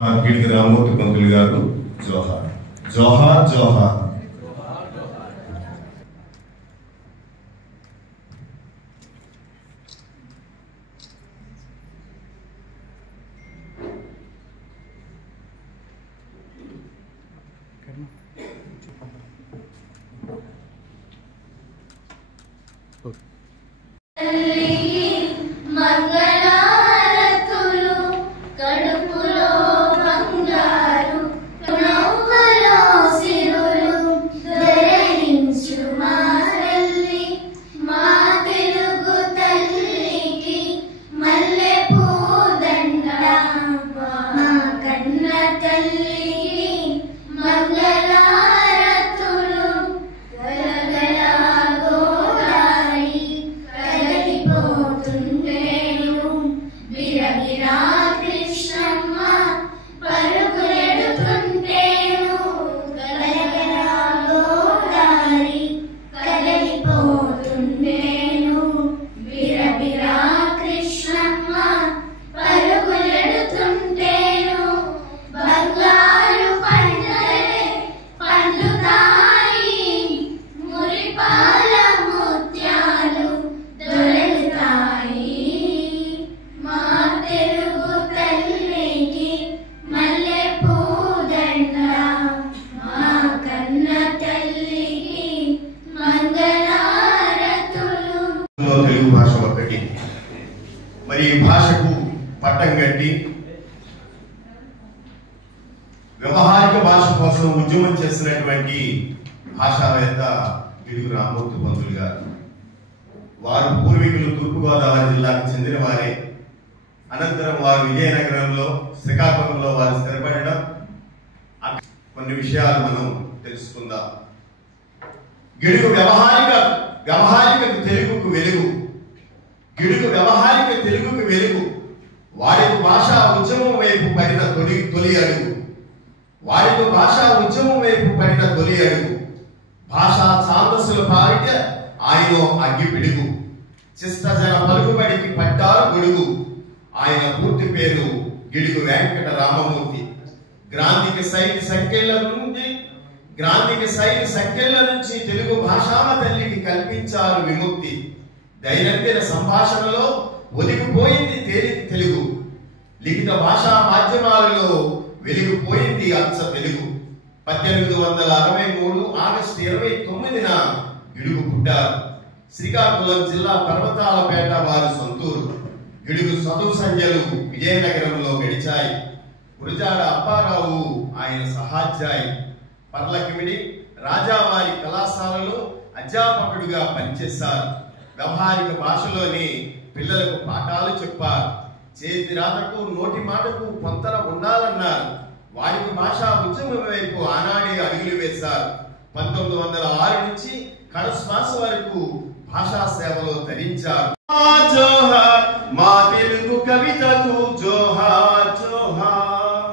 గిడికి రామూర్తి పంతులు గారు జోహార్ జోహార్ జోహార్. తెలుగు భాష ఒకటి. మరి ఈ భాషకు పట్టం కట్టి వ్యవహారిక భాష కోసం ఉద్యమం చేసినటువంటి భాషావేత్త గిడుగు రామూర్తి పంతులు గారు. వారు పూర్వీకులు తూర్పుగోదావరి జిల్లాకు చెందిన వారే. అనంతరం వారు విజయనగరంలో, శ్రీకాకుళంలో వారు స్థిరపడడం. కొన్ని విషయాలు మనం తెలుసుకుందాం. గిడుగు వ్యవహారిక తెలుగుకు వెలుగు. గిడుగు వ్యవహారిక తెలుగుకు వెలుగు. వాడికి భాషా ఉద్యమం వైపు పడిన తొలి అడుగు. వాడికి భాషా ఉద్యమం వైపు పడిన తొలి అడుగు. భాషా ఛాందస్సుల పారిట ఆయన అగ్గి పిడుగు. శిష్టజన పలుకుబడికి పట్టారు గొడుగు. ఆయన పూర్తి పేరు గిడుగు వెంకట రామమూర్తి. గ్రాంధిక శైలి సంఖ్యల నుంచి తెలుగు భాషామ తల్లికి కల్పించారు విముక్తి. దైనందిన సంభాషణలో ఒదిగిపోయింది తేలిక తెలుగు. లిఖిత భాషా మాధ్యమాలలో వెలిగిపోయింది అచ్చ తెలుగు. 1863 ఆగస్టు 29న గిడుగు పుట్టారు. శ్రీకాకుళం జిల్లా పర్వతాలపేట వారి సొంతూరు. గిడుగు చదువు సంధ్యలు విజయనగరంలో గడిచాయి. గురజాడ అప్పారావు ఆయన సహాధ్యాయి. పర్లకిమిడి రాజావారి కళాశాలలో అధ్యాపకుడిగా పనిచేశారు. వ్యవహారిక భాషలోని పిల్లలకు పాఠాలు చెప్పారు. చేతి రాతకు నోటి మాటకు పొంతన ఉండాలన్నారు. వారికి భాషా ఉద్యమం వైపు ఆనాడే అడుగులు వేశారు. 1906 నుంచి కడశ్వాస వరకు భాషా సేవలో ధరించారు. జోహార్ మా తెలుగు కవితకు జోహార్ జోహార్.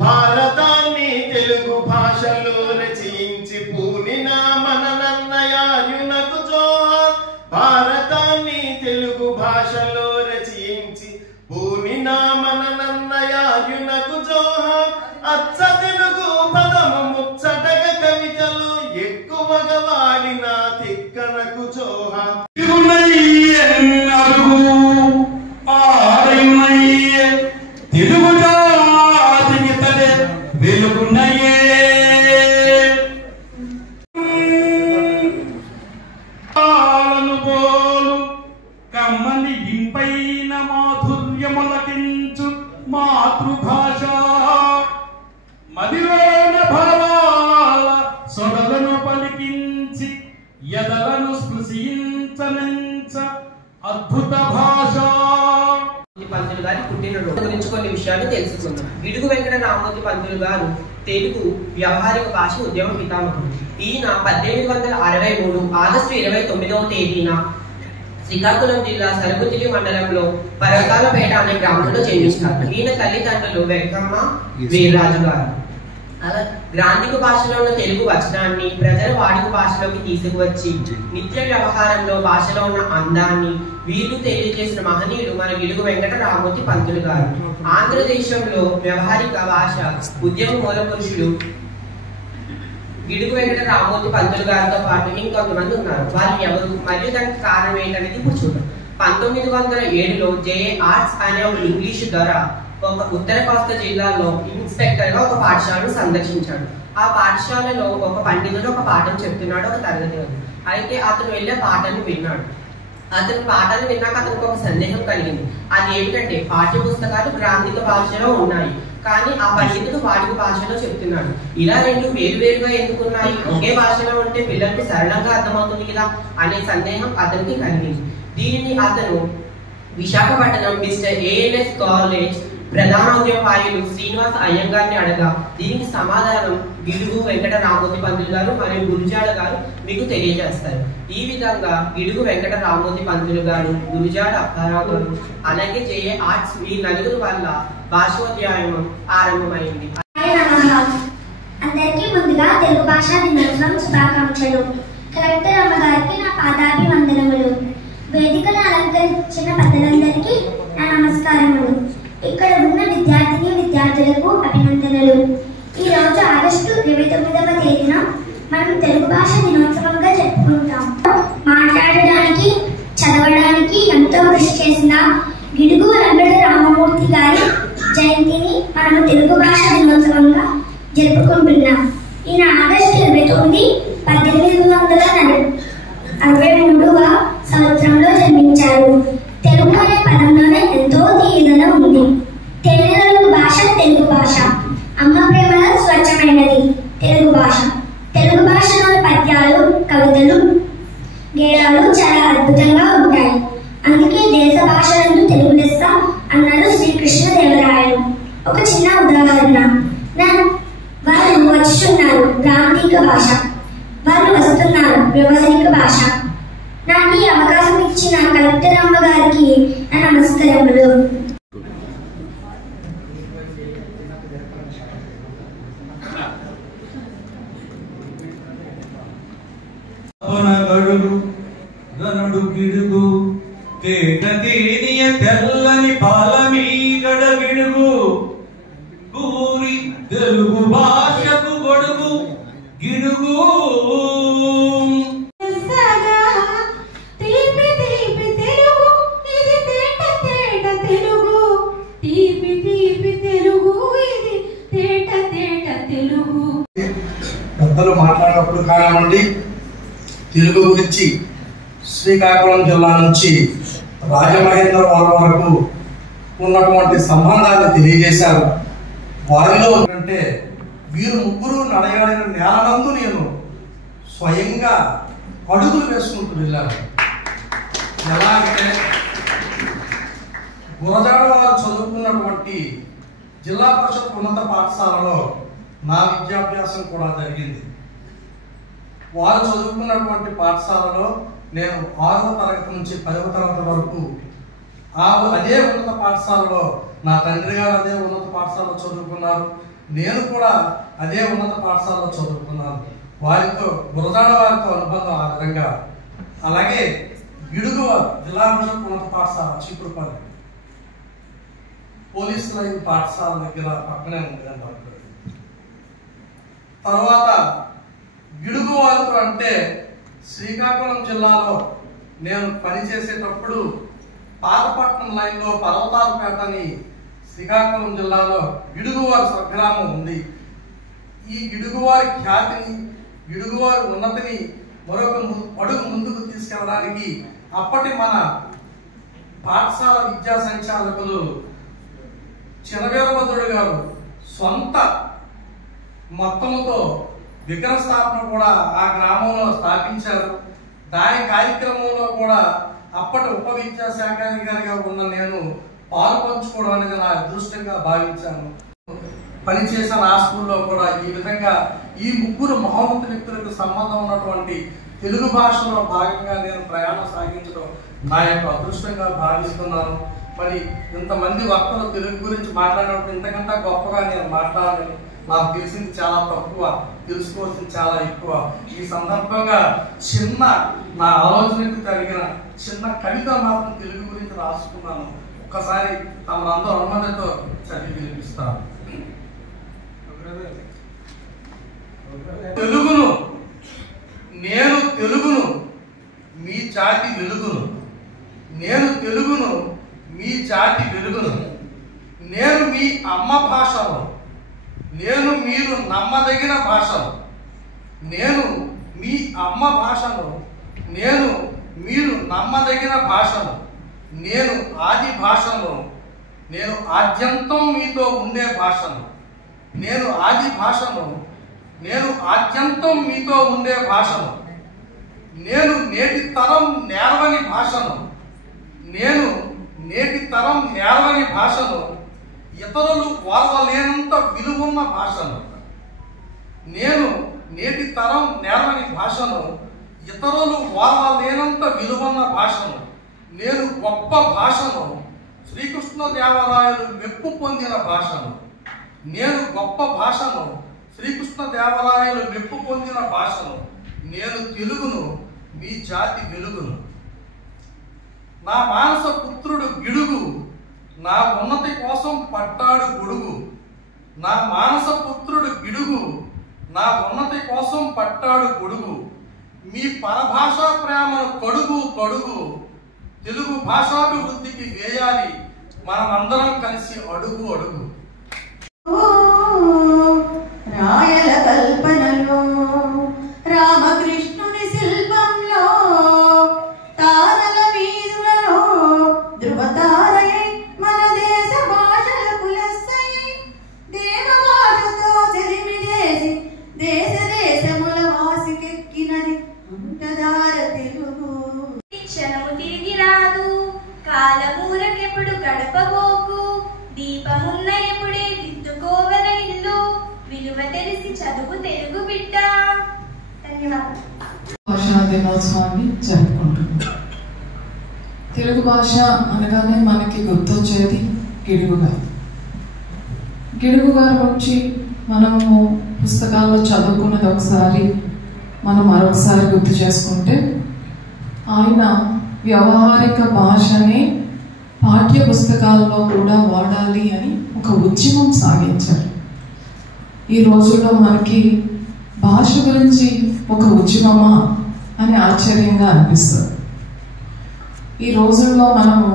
భారతాన్ని తెలుగు భాషలో రచించి పూనిన మన నన్నయాయునకు జోహార్. భారతాన్ని తెలుగు భాషలో రచించి పూనిన మన నన్నయాయునకు జోహార్. అచ్చ తెలుగు పదము ముచ్చటగ కవితలు ఎక్కువగా వాడిన తిక్కనకు జోహార్. తెలుగు జాతికి తలే వెలుగున్నయే. బోలు కమ్మని ఇంపైన మాధుర్యములకించు మాతృభాష. మదిలోన భావాల సొడలను పలికించి ఎదలను స్పృశించనంచ అద్భుత భాష. పంతులు గారి పుట్టినరోజు గురించి కొన్ని విషయాలు తెలుసుకుందాం. గిడుగు వెంకట రామూర్తి పంతులు గారు తెలుగు వ్యవహారిక భాష ఉద్యమ పితామహుడు. ఈయన 1863 ఆగస్టు 29వ తేదీన శ్రీకాకుళం జిల్లా సరుగుతిలి మండలంలో పర్వతాలపేట అనే గ్రామంలో జన్మించారు. ఈయన తల్లిదండ్రులు వెంకమ్మ, వీర్రాజు గారు. అలా గ్రాంధిక భాషలో ఉన్న తెలుగు వచనాన్ని ప్రజల వాడుక భాషలోకి తీసుకువచ్చి నిత్య వ్యవహారంలో భాషలో ఉన్న అందాన్ని వీరు తెలియజేసిన మహనీయుడు మన గిడుగు వెంకట రామూర్తి పంతులు గారు. ఆంధ్రదేశంలో వ్యవహారిక భాష ఉద్యమ మూల పురుషుడు గిడుగు వెంకట రామోజీ పంతులు గారితో పాటు ఇంకొంతమంది ఉన్నారు. వాళ్ళు ఎవరు మరియు దానికి కారణం ఏంటనేది ఇప్పుడు చూద్దాం. 1907లో జేఏ ఆర్ట్స్ అనే ఒక ఇంగ్లీష్ ద్వారా ఒక ఉత్తర కోస్తా జిల్లాలో ఇన్స్పెక్టర్ గా ఒక పాఠశాలను సందర్శించాడు. ఆ పాఠశాలలో ఒక పండితుడు ఒక పాఠం చెప్తున్నాడు, ఒక తరగతి గది. అయితే అతను వెళ్ళే పాఠాన్ని విన్నాడు. అతను పాఠాన్ని విన్నాక అతనికి ఒక సందేహం కలిగింది. అది ఏమిటంటే పాఠ్య పుస్తకాలు గ్రాంధిక భాషలో ఉన్నాయి, కానీ ఆ పండితుడు వాడుక భాషలో చెప్తున్నాడు. ఇలా రెండు వేరువేరుగా ఎందుకున్నాయి? ఒకే భాషలో ఉంటే పిల్లలకు సరళంగా అర్థమవుతుంది కదా అనే సందేహం అతనికి కలిగింది. దీనిని అతను విశాఖపట్నం మిస్టర్ ఏఎల్ఎస్ కాలేజ్ ప్రధానోద్యోపాయులు శ్రీనివాస అయ్యంగారిని అడగా దీనికి సమాధానం గిడుగు వెంకట రామోజీ పంతులు గారు మరియు గురుజాడ గారు మీకు తెలియజేస్తారు. ఈ విధంగా గిడుగు వెంకట రామోజీ పంతులు గారు, గురుజాడ అప్పారావు గారు, అలాగే జేఏ ఆర్ట్స్ ఈ నలుగురు వల్ల భాషోద్యాయనం ఆరంభమైంది. అందరికీ ముందుగా తెలుగు భాషా దినోత్సవం శుభాకాంక్షలు. కలెక్టర్ అమ్మగారికి నా పాదాభివందనములు. వేదికను అలంకరించిన పెద్దలందరికీ నా నమస్కారములు. ఇక్కడ ఉన్న విద్యార్థులకు అభినందనలు. ఈ రోజు ఆగస్టు 29వ తేదీన మనం తెలుగు భాష దినోత్సవంగా జరుపుకుంటాం. మాట్లాడడానికి, చదవడానికి ఎంతో కృషి చేసిన గిడుగు వెంకట రామమూర్తి గారి జయంతిని మనం తెలుగు భాష దినోత్సవంగా జరుపుకుంటున్నాం. ఈయన ఆగస్టు 29, 1863వ సంవత్సరంలో జన్మించారు. తెలుగు అనే పదంలోనే ఎంతో తీయదనం ఉంది. తెలుగు భాష తెలుగు భాష అమ్మ ప్రేమలో స్వచ్ఛమైనది తెలుగు భాష. తెలుగు భాషలోని పద్యాలు, కవితలు, గేయాలు చాలా అద్భుతంగా ఉంటాయి. అందుకే దేశ భాషలందు తెలుగు లెస్స అన్నారు శ్రీకృష్ణదేవరాయలు. ఒక చిన్న ఉదాహరణ, వారు వచ్చున్నారు గ్రాంధిక భాష, వారు వస్తున్నారు వ్యవహారిక భాష. నాకు ఈ అవకాశం ఇచ్చిన కలెక్టర్ అమ్మ గారికి నా నమస్కారములు. గిడుగు తేట తేనియ తెల్లని పాలమీగడ గిడుగు కూరి తెలుగు భాషకు గొడుగు గిడుగు. పెద్దలు మాట్లాడినప్పుడు కానివ్వండి, తెలుగు గురించి శ్రీకాకుళం జిల్లా నుంచి రాజమహేంద్రవరం వరకు ఉన్నటువంటి సంబంధాన్ని తెలియజేశారు. వారిలో అంటే వీరు ముగ్గురు నడయాడిన నేలనందు నేను స్వయంగా అడుగులు వేసుకుంటూ వెళ్ళాను. ఎలా అంటే గురజాడ వారు చదువుకున్నటువంటి జిల్లా పరిషత్ ఉన్నత పాఠశాలలో నా విద్యాభ్యాసం కూడా జరిగింది. వారు చదువుకున్నటువంటి పాఠశాలలో నేను 6వ తరగతి నుంచి 10వ తరగతి వరకు అదే ఉన్నత పాఠశాలలో నా తండ్రి గారు అదే ఉన్నత పాఠశాలలో చదువుకున్నారు. నేను కూడా అదే ఉన్నత పాఠశాలలో చదువుకున్నాను. వారితో గురజాడ వారితో అనుబంధం ఆ విధంగా. అలాగే గిడుగు జిల్లా పరిషత్ ఉన్నత పాఠశాల చీపురుపల్లి పోలీసు లైన్ పాఠశాల దగ్గర పక్కనే ఉంది. తర్వాత గిడుగు వారితో అంటే శ్రీకాకుళం జిల్లాలో నేను పనిచేసేటప్పుడు పాతపట్నం లైన్లో పర్వతాలపేటని శ్రీకాకుళం జిల్లాలో గిడుగువారి స్వగ్రామం ఉంది. ఈ గిడుగువారి ఖ్యాతిని, గిడుగువారి ఉన్నతిని మరొక అడుగు ముందుకు తీసుకెళ్ళడానికి అప్పటి మన పాఠశాల విద్యా సంచాలకులు చినవీరభద్రుడు గారు సొంత మొత్తంతో విగ్రహ స్థాపన కూడా ఆ గ్రామంలో స్థాపించారు. దాని కార్యక్రమంలో కూడా అప్పటి ఉప విద్యాశాఖాధికారిగా ఉన్న నేను పాలు పంచుకోవడం అనేది నా అదృష్టంగా భావించాను. పనిచేసిన ఆ స్కూల్లో కూడా ఈ విధంగా ఈ ముగ్గురు మహోన్నత వ్యక్తులకు సంబంధం ఉన్నటువంటి తెలుగు భాషలో భాగంగా నేను ప్రయాణం సాగించడం నా యొక్క అదృష్టంగా భావిస్తున్నాను. మరి ఇంతమంది వక్తలు తెలుగు గురించి మాట్లాడినప్పుడు ఇంతకంటే గొప్పగా నేను మాట్లాడాలని నాకు తెలిసింది చాలా తక్కువ, తెలుసుకోవాల్సింది చాలా ఎక్కువ. ఈ సందర్భంగా చిన్న నా ఆలోచనకు కలిగిన చిన్న కవిత మాత్రం తెలుగు గురించి రాసుకున్నాను. ఒక్కసారి తమరందరూ అనుమతితో చదివి వినిపిస్తారు. తెలుగును నేను తెలుగును మీ జాతి వెలుగును, నేను తెలుగును మీ జాతి వెలుగును, నేను మీ అమ్మ భాషను, నేను మీరు నమ్మదగిన భాషను, నేను మీ అమ్మ భాషను, నేను మీరు నమ్మదగిన భాషను, నేను ఆది భాషను, నేను ఆద్యంతం మీతో ఉండే భాషను, నేను ఆది భాషను, నేను ఆద్యంతం మీతో ఉండే భాషను, నేను నేటి తరం నేర్వని భాషను, నేను నేటి తరం నేర్వని భాషను, ఇతరులు వారలేనంత విలువన్న భాషను, నేను నేటి తరం నేర్వని భాషను, ఇతరులు వారలేనంత విలువన్న భాషను, నేను గొప్ప భాషను, శ్రీకృష్ణదేవరాయలు మెప్పు పొందిన భాషను, నేను గొప్ప భాషను, శ్రీకృష్ణదేవరాయలు మెప్పు పొందిన భాషను, నేను తెలుగును మీ జాతి వెలుగును. నా మానస పుత్రుడు గిడుగు, నా ఉన్నతి కోసం పట్టాడు గొడుగు, నా మానస పుత్రుడు గిడుగు, నా ఉన్నతి కోసం పట్టాడు గొడుగు, మీ పరభాషా ప్రేమను కడుగు కడుగు, తెలుగు భాషాభివృద్ధికి వేయాలి మనమందరం కలిసి అడుగు అడుగు. రాయల కల్పనలో రామకృష్ణుని శిల్పంలో తారల వీధులలో ధృవతారయై మన దేశ భాషల పులస్సయై దేవ భాషతో చెలిమి చేసి దేశ దేశముల వాసికెక్కినది అంతదార తెలుగు. క్షణము తిరిగి రాదు, కాలమూలకెప్పుడు గడపబోకు, దీపమున్న ఎప్పుడే దిద్దుకోవల ఇల్లు, విలువ తెలిసి చదువు తెలుగు బిడ్డ. ధన్యవాదాలు. భాషా దినోత్సవాన్ని జరుపుకుంటున్నాం. తెలుగు భాష అనగానే మనకి గుర్తొచ్చేది గిడుగు గారు. గిడుగు గారి గురించి మనము పుస్తకాల్లో చదువుకున్నది ఒకసారి మనం మరొకసారి గుర్తు చేసుకుంటే, ఆయన వ్యవహారిక భాషని పాఠ్య పుస్తకాల్లో కూడా వాడాలి అని ఒక ఉద్యమం సాగించారు. ఈ రోజుల్లో మనకి భాష గురించి ఒక ఉద్యమమా అని ఆశ్చర్యంగా అనిపిస్తుంది. ఈ రోజుల్లో మనము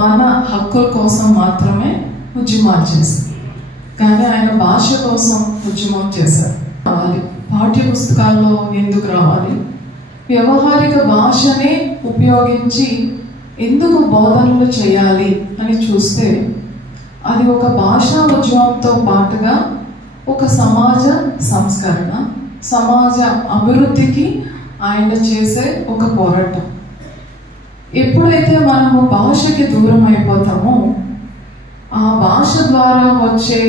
మన హక్కుల కోసం మాత్రమే ఉద్యమాలు చేస్తాం, కానీ ఆయన భాష కోసం ఉద్యమం చేశారు. రావాలి, పాఠ్య పుస్తకాల్లో ఎందుకు రావాలి, వ్యవహారిక భాషనే ఉపయోగించి ఎందుకు బోధనలు చేయాలి అని చూస్తే, అది ఒక భాషా ఉద్యమంతో పాటుగా ఒక సమాజ సంస్కరణ, సమాజ అభివృద్ధికి ఆయన చేసే ఒక పోరాటం. ఎప్పుడైతే మనము భాషకి దూరం అయిపోతామో, ఆ భాష ద్వారా వచ్చే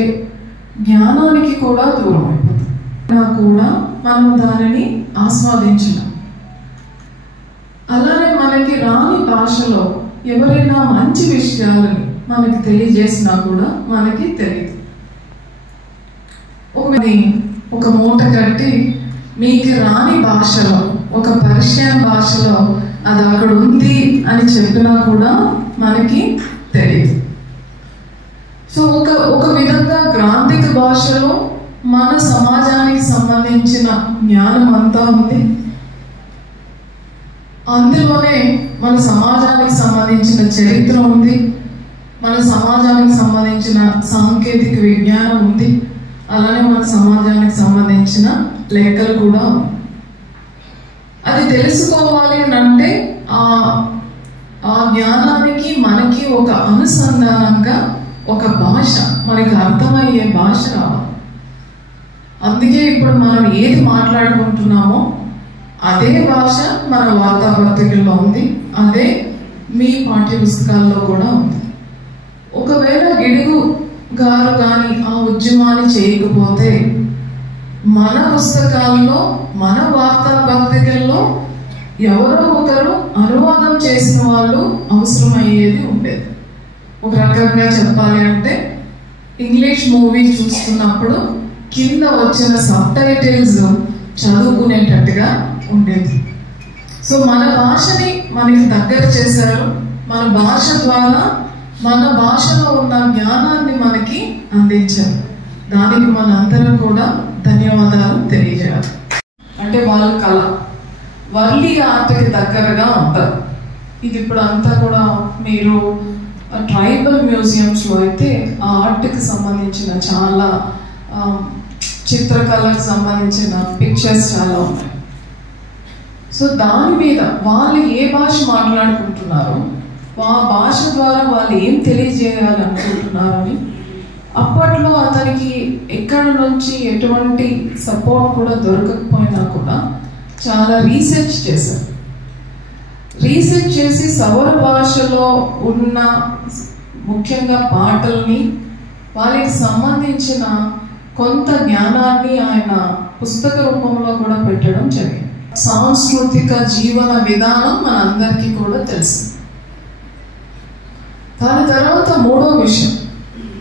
జ్ఞానానికి కూడా దూరం అయిపోతాం, కూడా మనం దానిని ఆస్వాదించలేం. అలానే మనకి రాని భాషలో ఎవరైనా మంచి విషయాలని మనకి తెలియజేసినా కూడా మనకి తెలియదు. ఒక మూట కట్టి మీకు రాని భాషలో, ఒక పర్షియన్ భాషలో అది అక్కడ ఉంది అని చెప్పినా కూడా మనకి తెలియదు. సో ఒక విధంగా గ్రాంధిక భాషలో మన సమాజానికి సంబంధించిన జ్ఞానం అంతా ఉంది. అందులోనే మన సమాజానికి సంబంధించిన చరిత్ర ఉంది, మన సమాజానికి సంబంధించిన సాంకేతిక విజ్ఞానం ఉంది, అలానే మన సమాజానికి సంబంధించిన లేఖలు కూడా ఉంది. అది తెలుసుకోవాలి అంటే ఆ జ్ఞానానికి మనకి ఒక అనుసంధానంగా ఒక భాష, మనకి అర్థమయ్యే భాష రావాలి. అందుకే ఇప్పుడు మనం ఏది మాట్లాడుకుంటున్నామో అదే భాష మన వార్తాపత్రికల్లో ఉంది, అదే మీ పాఠ్య పుస్తకాల్లో కూడా ఉంది. ఒకవేళ గిడుగు గారు కానీ ఆ ఉద్యమాన్ని చేయకపోతే మన పుస్తకాల్లో, మన వార్తాపత్రికల్లో ఎవరో ఒకరు అనువాదం చేసిన వాళ్ళు అవసరమయ్యేది ఉండేది. ఒక రకంగా చెప్పాలి అంటే, ఇంగ్లీష్ మూవీ చూస్తున్నప్పుడు కింద వచ్చిన సబ్ టైటిల్స్ చదువుకునేటట్టుగా ఉండేది. సో మన భాషని మనకి దగ్గర చేశారు, మన భాష ద్వారా మన భాషలో ఉన్న జ్ఞానాన్ని మనకి అందించారు. దానికి మనందరం కూడా ధన్యవాదాలు తెలియజేయాలి. అంటే వాళ్ళ కళ వర్లీ ఆర్ట్కి దగ్గరగా ఉంటారు. ఇది ఇప్పుడు అంతా కూడా మీరు ట్రైబల్ మ్యూజియంస్లో అయితే ఆ ఆర్ట్కి సంబంధించిన చాలా చిత్రకళకు సంబంధించిన పిక్చర్స్ చాలా ఉన్నాయి. సో దాని మీద వాళ్ళు ఏ భాష మాట్లాడుకుంటున్నారో ఆ భాష ద్వారా వాళ్ళు ఏం తెలియజేయాలనుకుంటున్నారని అప్పట్లో అతనికి ఎక్కడ నుంచి ఎటువంటి సపోర్ట్ కూడా దొరకకపోయినా కూడా చాలా రీసెర్చ్ చేశారు. రీసెర్చ్ చేసి సౌర భాషలో ఉన్న ముఖ్యంగా పాటల్ని వాళ్ళకి సంబంధించిన కొంత జ్ఞానాన్ని ఆయన పుస్తక రూపంలో కూడా పెట్టడం జరిగింది. సాంస్కృతిక జీవన విధానం మనందరికీ కూడా తెలుసు. దాని తర్వాత మూడో విషయం,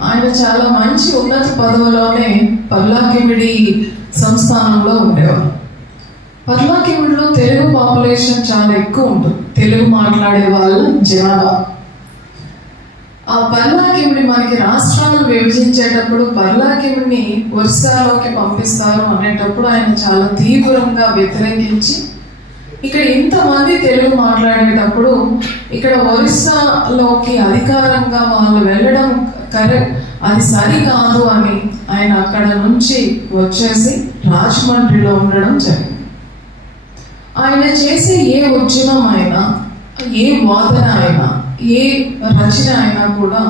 ఆయన చాలా మంచి ఉన్నత పదవిలోనే పర్లాకిమిడి సంస్థానంలో ఉండేవారు. పర్లాకిమిడిలో తెలుగు పాపులేషన్ చాలా ఎక్కువ ఉంటుంది, తెలుగు మాట్లాడే వాళ్ళ జనాభా. ఆ పర్లాకిమిడి మనకి రాష్ట్రాలు విభజించేటప్పుడు పర్లాకిమిడిని ఒరిస్సాలోకి పంపిస్తారు అనేటప్పుడు ఆయన చాలా తీవ్రంగా వ్యతిరేకించి ఇక్కడ ఇంతమంది తెలుగు మాట్లాడేటప్పుడు ఇక్కడ ఒరిస్సాలోకి అధికారంగా వాళ్ళు వెళ్ళడం అది సరికాదు అని ఆయన అక్కడ నుంచి వచ్చేసి రాజమండ్రిలో ఉండడం జరిగింది. ఆయన చేసే ఏ ఉద్యమం అయినా, ఏ వాదన అయినా, ఏ రచన అయినా కూడా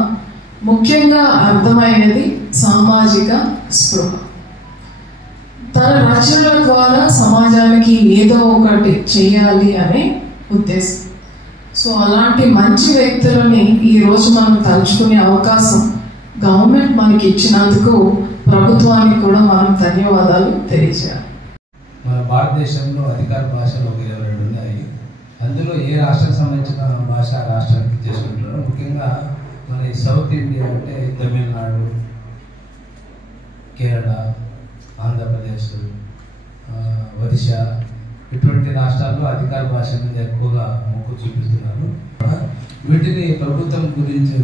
ముఖ్యంగా అర్థమైనది సామాజిక స్పృహ. తన రచనల ద్వారా సమాజానికి ఏదో ఒకటి చేయాలి అనే ఉద్దేశం. సో అలాంటి మంచి వ్యక్తులని ఈ రోజు మనం తలుచుకునే అవకాశం గవర్నమెంట్ మనకి ఇచ్చినందుకు ప్రభుత్వానికి కూడా మనం ధన్యవాదాలు తెలియజేయాలి. మన భారతదేశంలో అధికార భాషలు ఒక 22 ఉన్నాయి. అందులో ఏ రాష్ట్రానికి సంబంధించిన భాష రాష్ట్రానికి చేసుకుంటున్నారు. ముఖ్యంగా మన ఈ సౌత్ ఇండియా అంటే తమిళనాడు, కేరళ, ఆంధ్రప్రదేశ్, ఒడిశా ఇటువంటి రాష్ట్రాల్లో అధికార భాష మీద ఎక్కువగా మొక్కు చూపిస్తున్నారు. వీటిని ప్రభుత్వం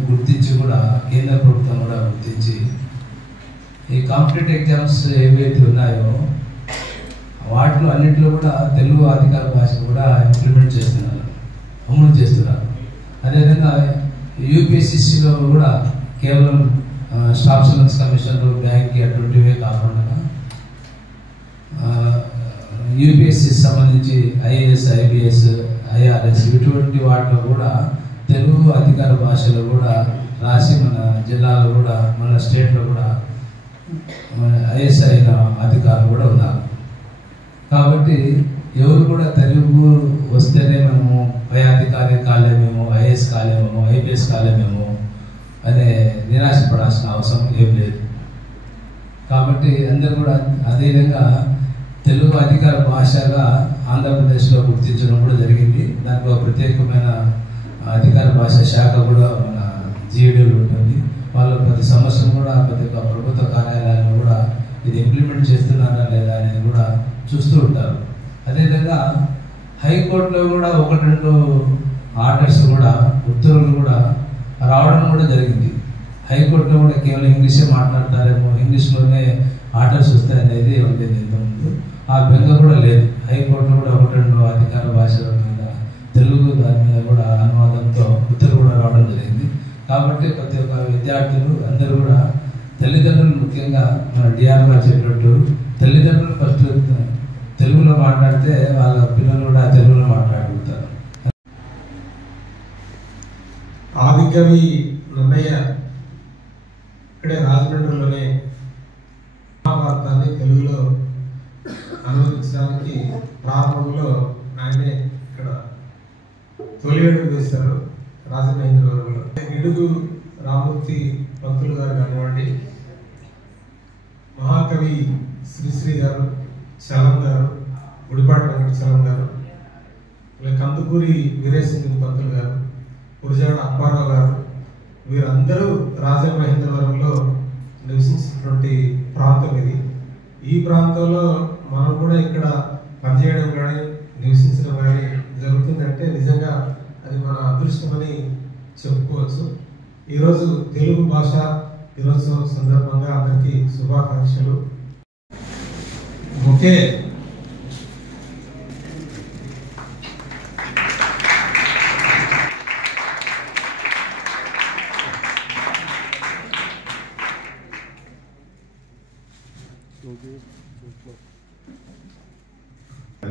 గుర్తించి కూడా కేంద్ర ప్రభుత్వం కూడా గుర్తించి ఈ కాంపిటేటివ్ ఎగ్జామ్స్ ఏవైతే ఉన్నాయో వాటిలో అన్నింటిలో కూడా తెలుగు అధికార భాష కూడా ఇంప్లిమెంట్ చేస్తున్నారు, అమలు చేస్తున్నారు. అదేవిధంగా యూపీఎస్సీలో కూడా కేవలం స్టాఫ్ సెలెక్షన్ కమిషన్లు, బ్యాంక్ అటువంటివే కాకుండా యూపీఎస్సీ సంబంధించి ఐఏఎస్, ఐబిఎస్, ఐఆర్ఎస్ ఇటువంటి వాటిలో కూడా తెలుగు అధికార భాషలో కూడా రాసి మన జిల్లాలో కూడా మన స్టేట్లో కూడా ఐఏఎస్ అయిన అధికారులు కూడా ఉన్నారు. కాబట్టి ఎవరు కూడా తెలుగు వస్తేనే మనము పై అధికారి కాలేమేమో, ఐఏఎస్ కాలేమేమో, ఐపీఎస్ కాలేమేమో అనే నిరాశపడాల్సిన అవసరం ఏం లేదు. కాబట్టి అందరూ కూడా అదేవిధంగా తెలుగు అధికార భాషగా ఆంధ్రప్రదేశ్లో గుర్తించడం కూడా జరిగింది. దానికి ఒక ప్రత్యేకమైన అధికార భాష శాఖ కూడా మన జీడీలో ఉంటుంది. వాళ్ళు ప్రతి సంవత్సరం కూడా ప్రతి ఒక్క ప్రభుత్వ కార్యాలయాల్లో కూడా ఇది ఇంప్లిమెంట్ చేస్తున్నారా లేదా అనేది కూడా చూస్తూ ఉంటారు. అదేవిధంగా హైకోర్టులో కూడా 1-2 ఆర్డర్స్ కూడా, ఉత్తర్వులు కూడా రావడం కూడా జరిగింది. హైకోర్టులో కూడా కేవలం ఇంగ్లీషే మాట్లాడతారేమో, ఇంగ్లీష్లోనే ఆర్డర్స్ వస్తాయనేది ఉండేది ఇంతకుముందు. ఆ బెంగ కూడా లేదు. హైకోర్టులో కూడా 1-2 అధికార భాషల మీద తెలుగు దాని మీద కూడా అనువాదంతో ఉత్తర్వులు కూడా రావడం జరిగింది. కాబట్టి ప్రతి ఒక్క విద్యార్థులు అందరూ కూడా తల్లిదండ్రులు, ముఖ్యంగా మన డిఆర్ గారు చెప్పినట్టు తల్లిదండ్రులు ఫస్ట్ తెలుగులో మాట్లాడితే వాళ్ళ పిల్లలు కూడా తెలుగులో మాట్లాడగలుగుతారు. ఆదికవి నన్నయ్య ఇక్కడే రాజమండ్రిలోనే మహాభారతాన్ని తెలుగులో అనువదించడానికి ప్రారంభంలో ఆయనే ఇక్కడ తొలి అడుగు వేశారు రాజమహేంద్రవరంలో. గిడుగు రామూర్తి పంతులు గారు కానివ్వండి, మహాకవి శ్రీశ్రీ గారు, చలం గారు, గుడిపాటి వెంకట చలం గారు, కందుకూరి వీరేశలింగం పంతులు గారు, గురజాడ అప్పారావు గారు, వీరందరూ రాజమహేంద్రవరంలో నివసించినటువంటి ప్రాంతం ఇది. ఈ ప్రాంతంలో మనం కూడా ఇక్కడ పనిచేయడం కానీ నివసించడం కానీ జరుగుతుందంటే నిజంగా అది మన అదృష్టమని చెప్పుకోవచ్చు. ఈరోజు తెలుగు భాష దినోత్సవం సందర్భంగా అందరికీ శుభాకాంక్షలు. ఓకే,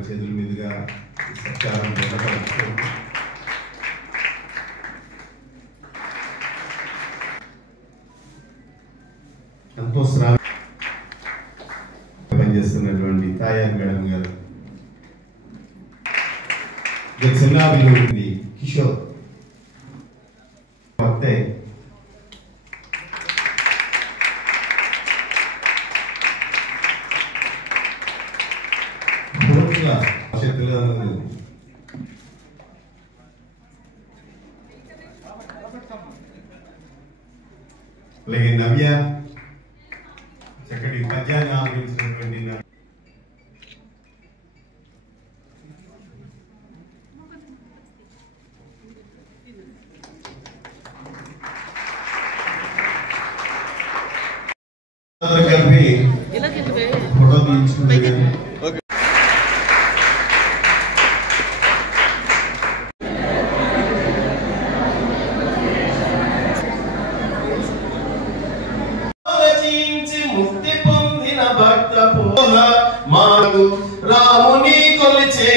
చేతుల మీదుగా సత్కారం ఎంతో శ్రావ పనిచేస్తున్నటువంటి తాయార్ మేడం గారు, చిన్నాభిలుంది కిషోర్ వస్తే భవిష్యత్తులో అలాగే నవ్య చక్కటి పద్యాన్ని ఆలోచించినటువంటి కలిపి ఫోటో తీయించుకుంటే ముక్తి పొందిన భక్త పోహ మాను రాముని కొలిచే